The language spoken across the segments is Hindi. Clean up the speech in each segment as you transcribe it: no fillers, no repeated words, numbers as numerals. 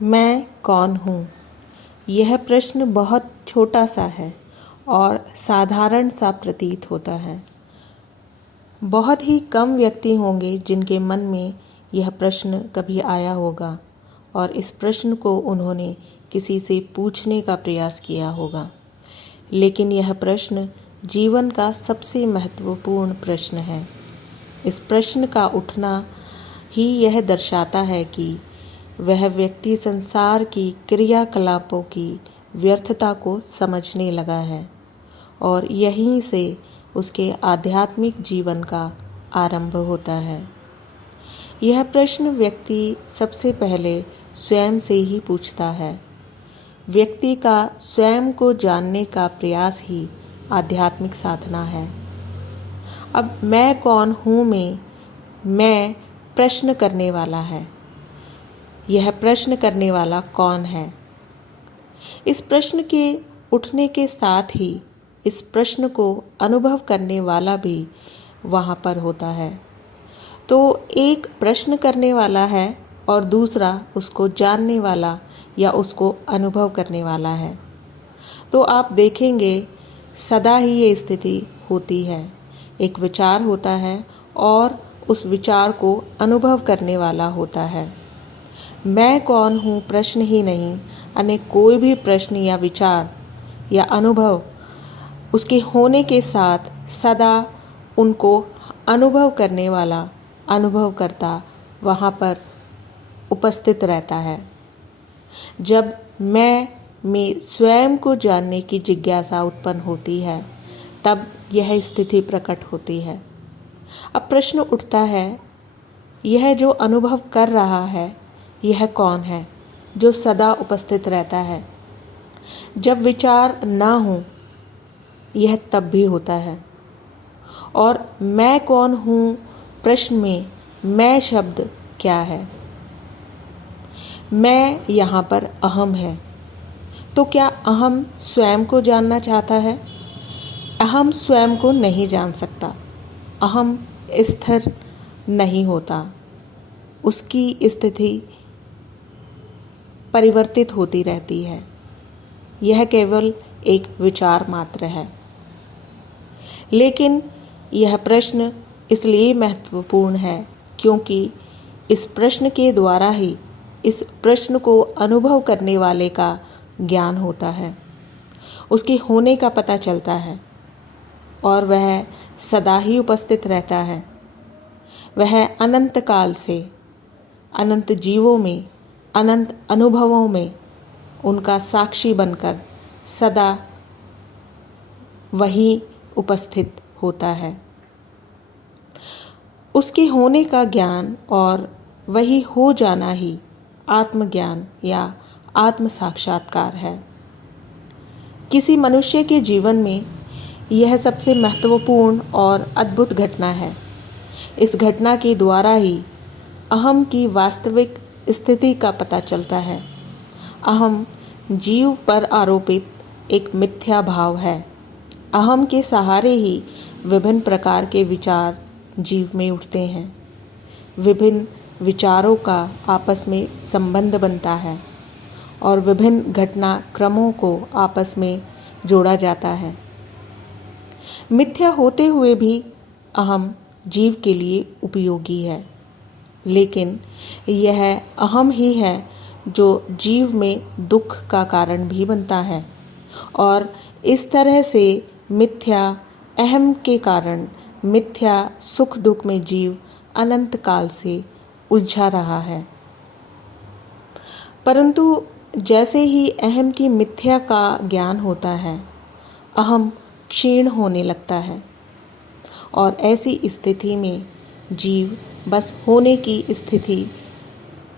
मैं कौन हूँ? यह प्रश्न बहुत छोटा सा है और साधारण सा प्रतीत होता है। बहुत ही कम व्यक्ति होंगे जिनके मन में यह प्रश्न कभी आया होगा और इस प्रश्न को उन्होंने किसी से पूछने का प्रयास किया होगा। लेकिन यह प्रश्न जीवन का सबसे महत्वपूर्ण प्रश्न है। इस प्रश्न का उठना ही यह दर्शाता है कि वह व्यक्ति संसार की क्रियाकलापों की व्यर्थता को समझने लगा है और यहीं से उसके आध्यात्मिक जीवन का आरंभ होता है। यह प्रश्न व्यक्ति सबसे पहले स्वयं से ही पूछता है। व्यक्ति का स्वयं को जानने का प्रयास ही आध्यात्मिक साधना है। अब मैं कौन हूँ में मैं प्रश्न करने वाला है। यह प्रश्न करने वाला कौन है? इस प्रश्न के उठने के साथ ही इस प्रश्न को अनुभव करने वाला भी वहाँ पर होता है। तो एक प्रश्न करने वाला है और दूसरा उसको जानने वाला या उसको अनुभव करने वाला है। तो आप देखेंगे सदा ही ये स्थिति होती है। एक विचार होता है और उस विचार को अनुभव करने वाला होता है। मैं कौन हूँ प्रश्न ही नहीं, अनेक कोई भी प्रश्न या विचार या अनुभव उसके होने के साथ सदा उनको अनुभव करने वाला अनुभवकर्ता वहाँ पर उपस्थित रहता है। जब मैं में स्वयं को जानने की जिज्ञासा उत्पन्न होती है तब यह स्थिति प्रकट होती है। अब प्रश्न उठता है, यह जो अनुभव कर रहा है यह कौन है जो सदा उपस्थित रहता है? जब विचार ना हो यह तब भी होता है। और मैं कौन हूँ प्रश्न में मैं शब्द क्या है? मैं यहाँ पर अहम है। तो क्या अहम स्वयं को जानना चाहता है? अहम स्वयं को नहीं जान सकता। अहम स्थिर नहीं होता। उसकी स्थिति परिवर्तित होती रहती है। यह केवल एक विचार मात्र है। लेकिन यह प्रश्न इसलिए महत्वपूर्ण है क्योंकि इस प्रश्न के द्वारा ही इस प्रश्न को अनुभव करने वाले का ज्ञान होता है, उसके होने का पता चलता है और वह सदा ही उपस्थित रहता है। वह अनंत काल से अनंत जीवों में अनंत अनुभवों में उनका साक्षी बनकर सदा वही उपस्थित होता है। उसके होने का ज्ञान और वही हो जाना ही आत्मज्ञान या आत्म साक्षात्कार है। किसी मनुष्य के जीवन में यह सबसे महत्वपूर्ण और अद्भुत घटना है। इस घटना के द्वारा ही अहम की वास्तविक स्थिति का पता चलता है। अहम जीव पर आरोपित एक मिथ्या भाव है। अहम के सहारे ही विभिन्न प्रकार के विचार जीव में उठते हैं। विभिन्न विचारों का आपस में संबंध बनता है और विभिन्न घटना क्रमों को आपस में जोड़ा जाता है। मिथ्या होते हुए भी अहम जीव के लिए उपयोगी है। लेकिन यह अहम ही है जो जीव में दुख का कारण भी बनता है और इस तरह से मिथ्या अहम के कारण मिथ्या सुख दुख में जीव अनंत काल से उलझा रहा है। परंतु जैसे ही अहम की मिथ्या का ज्ञान होता है, अहम क्षीण होने लगता है और ऐसी स्थिति में जीव बस होने की स्थिति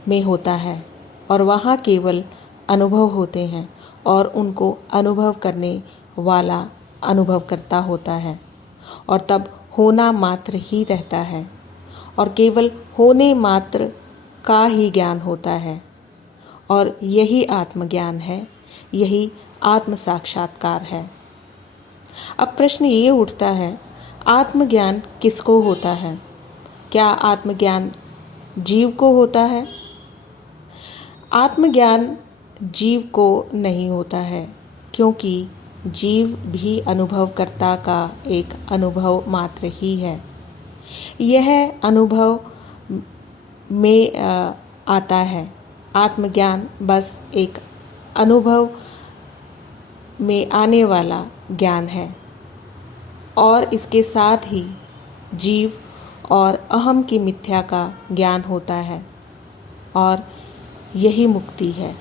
में होता है और वहाँ केवल अनुभव होते हैं और उनको अनुभव करने वाला अनुभव करता होता है और तब होना मात्र ही रहता है और केवल होने मात्र का ही ज्ञान होता है और यही आत्मज्ञान है, यही आत्म साक्षात्कार है। अब प्रश्न ये उठता है, आत्मज्ञान किसको होता है? क्या आत्मज्ञान जीव को होता है? आत्मज्ञान जीव को नहीं होता है, क्योंकि जीव भी अनुभवकर्ता का एक अनुभव मात्र ही है। यह अनुभव में आता है। आत्मज्ञान बस एक अनुभव में आने वाला ज्ञान है और इसके साथ ही जीव और अहम की मिथ्या का ज्ञान होता है और यही मुक्ति है।